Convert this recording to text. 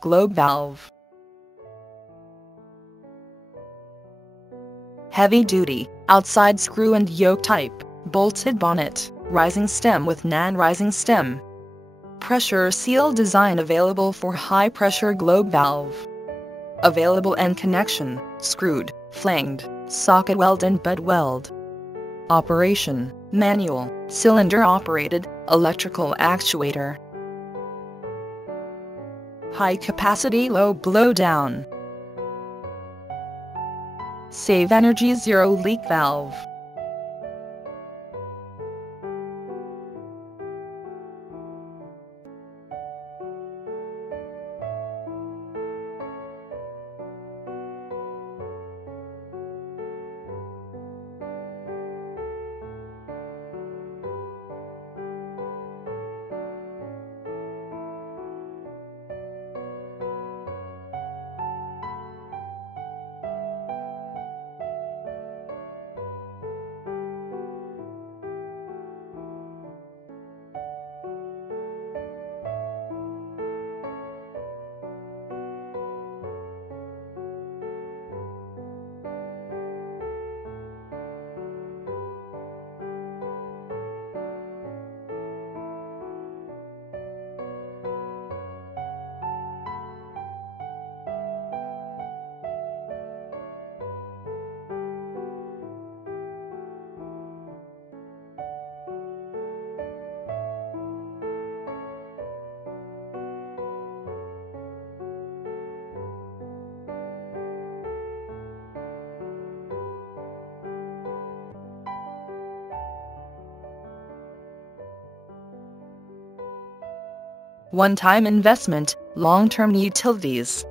Globe valve. Heavy duty, outside screw and yoke type, bolted bonnet, rising stem with non-rising stem. Pressure seal design available for high pressure globe valve. Available end connection, screwed, flanged, socket weld and butt weld. Operation, manual, cylinder operated, electrical actuator. High capacity low blowdown. Save energy zero leak valve. One-time investment, long-term utilities.